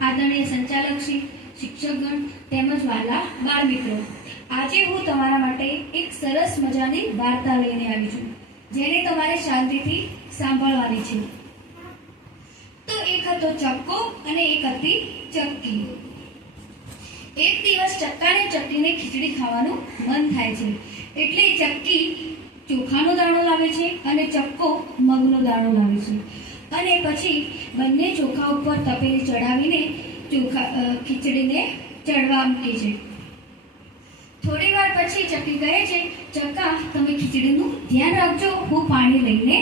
આદરણીય સંચાલક શ્રી, શિક્ષકગણ તેમજ વાલા બાળ મિત્રો, આજે હું તમારા માટે એક સરસ મજાની વાર્તા લઈને આવી છું, જેને તમારે શાંતિથી સાંભળવાની છે. તો એક હતો ચક્કો અને એક હતી ચક્કી. એક દિવસ ચક્કાને ચક્કીને ખીચડી ખાવાનું મન થાય છે, એટલે ચક્કી ચોખાનો દાણો લાવે છે અને ચક્કો મગનો દાણો લાવે છે, અને પછી બંને ચોખા ઉપર તપેલી ચડાવીને ખીચડીને ચડવા મૂકે છે. થોડી વાર પછી ચક્કી કહે છે, ચક્કા તમે ખીચડીનું ધ્યાન રાખજો, હું પાણી લઈને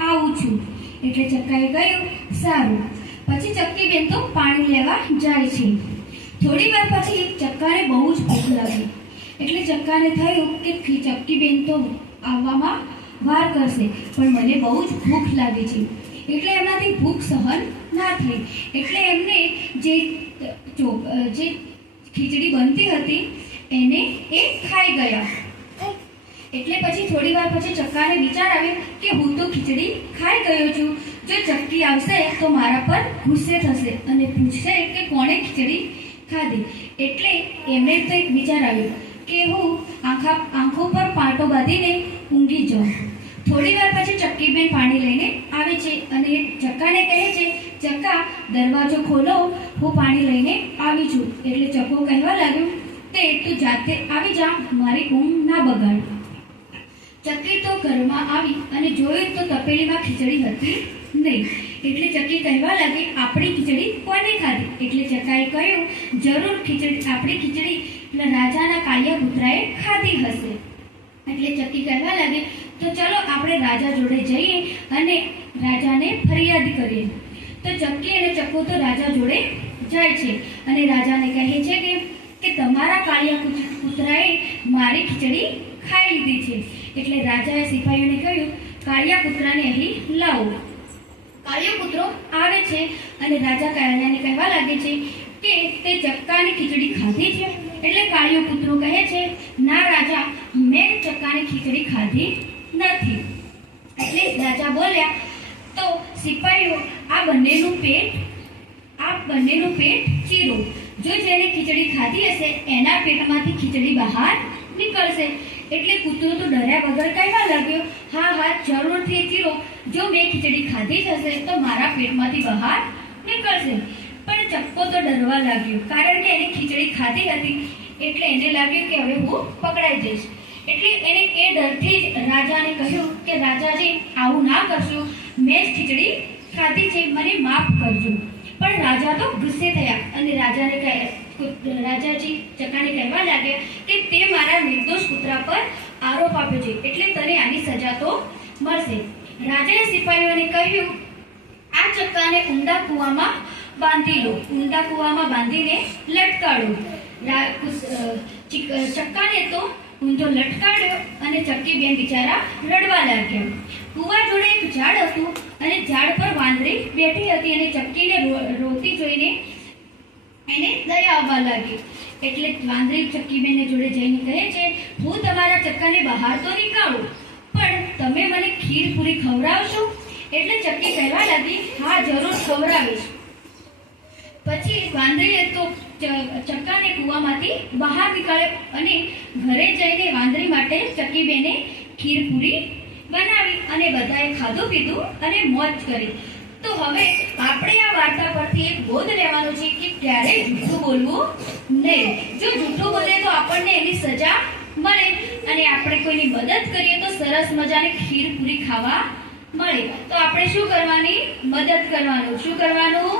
આવું છું. એટલે ચક્કાએ કહ્યું સારું. પછી ચક્કી બેન તો પાણી લેવા જાય છે. થોડી વાર પછી ચક્કાને બહુ જ ભૂખ લાગી, એટલે ચક્કાને થયું કે ચક્કી બેન તો આવવામાં વાર કરશે, પણ મને બહુ જ ભૂખ લાગી છે. એટલે એમનાથી ભૂખ સહન ના થઈ, એટલે એમને જે ખીચડી બનતી હતી એને એ ખાઈ ગયા. એટલે પછી થોડી વાર પછી ચક્કાને વિચાર આવ્યો કે હું તો ખીચડી ખાઈ ગયો છું, જો ચક્કી આવશે તો મારા પર ગુસ્સે થશે અને પૂછશે કે કોણે ખીચડી ખાધી. એટલે એમને તો એક વિચાર આવ્યો કે હું આંખો પર પાટો બાંધીને ઊંઘી જાઉં. થોડી વાર પછી ચક્કીબેન પાણી લઈને આવે છે અને ચક્કાને કહે છે, ચક્કા દરવાજો ખોલો, હું પાણી લઈને આવી છું. એટલે ચક્કો કહેવા લાગ્યો કે તું જાતે આવી જા, મારી ઊંઘ ના બગાડ. ચક્કી તો ઘરમાં આવી અને જોયું તો તપેલીમાં ખીચડી હતી નહીં. એટલે ચક્કી કહેવા લાગી, આપણી ખીચડી કોને ખાધી? એટલે ચક્કાએ કહ્યું, જરૂર આપણી ખીચડી રાજાના કાળિયા કૂતરાએ ખાધી હશે. એટલે ચક્કી કહેવા લાગી, તો ચલો આપણે રાજા જોડે જઈએ અને રાજાને ફરિયાદ કરીએ. તો ચક્કી અને ચક્કો તો રાજા જોડે જાય છે અને રાજાને કહે છે કે તમારા કાળિયા કૂતરાએ મારી ખીચડી ખાઈ લીધી છે. એટલે રાજાએ સિપાહીઓને કહ્યું, કાળિયા કૂતરાને અહીં લાવો. કાળિયો કૂતરો આવે છે અને રાજા કાળિયાને કહેવા લાગે છે કે તે ચક્કાની ખીચડી ખાધી છે. એટલે કાળિયો કૂતરો કહે છે, ના રાજા, મેં ચક્કાની ખીચડી ખાધી નથી. એટલે રાજા બોલ્યા, તો સિપાહીઓ આ બંનેનું પેટ ચીરો. જો જેને ખીચડી ખાધી હશે એના પેટમાંથી ખીચડી બહાર નીકળશે. એટલે કૂતરો તો ડર્યા વગર કહેવા લાગ્યો, હા જરૂરથી ચીરો, જો મેં ખીચડી ખાધી જ હશે તો મારા પેટમાંથી બહાર નીકળશે. પણ ચક્કો તો ડરવા લાગ્યો, કારણ કે એને ખીચડી ખાધી હતી. એટલે એને લાગ્યું કે હવે હું પકડાઈ જઈશ. એટલે એને એ ડરથી જ રાજાને કહ્યું કે રાજાજી, આવું ના કરશો, મેં જ ખીચડી ખાધી છે, મને માફ કરજો. પણ રાજા તો ગુસ્સે થયા અને રાજાજી ચક્કાને કહેવા લાગ્યા કે તે મારા નિર્દોષ કૂતરા પર આરોપ આપ્યો છે, એટલે તને આની સજા તો મળશે. રાજાએ સિપાહીઓને કહ્યું, આ ચક્કાને ઊંડા કૂવામાં બાંધી લો, ઊંડા કૂવામાં બાંધીને લટકાડો. ચક્કાને તો ઊંધો લટકાડ્યો અને ચક્કી બેન બિચારા રડવા લાગ્યા. કૂવા જોડે એક ઝાડ હતું અને ઝાડ પર વાંદરી બેઠી હતી અને ચક્કીને રોતી જોઈને એને દયા આવવા લાગી. એટલે વાંદરી ચક્કીબેનને જોડે જઈને કહે છે, હું તમારા ચક્કાને બહાર તો નીકાળું, પણ તમે મને ખીર પૂરી ખવડાવશો? એટલે ચક્કી કહેવા લાગી, હા જરૂર ખવડાવીશ. પછી વાંદરીએ તો ચક્કાને કૂવામાંથી બહાર નીકાળ્યો અને ઘરે જઈને વાંદરી માટે ચક્કીબેને ખીર પૂરી બનાવી અને બધાએ ખાધું પીધું અને મોજ કરી. તો હવે આપણે આ વાર્તા પરથી એક બોધ લેવાનો છે કે ક્યારેય જૂઠું બોલવું નહીં. જો જૂઠું બોલે તો આપણને એની સજા મળે અને આપણે કોઈની મદદ કરીએ તો સરસ મજાની ખીર પૂરી ખાવા મળે. તો આપણે શું કરવાની? મદદ કરવાનું. શું કરવાનું?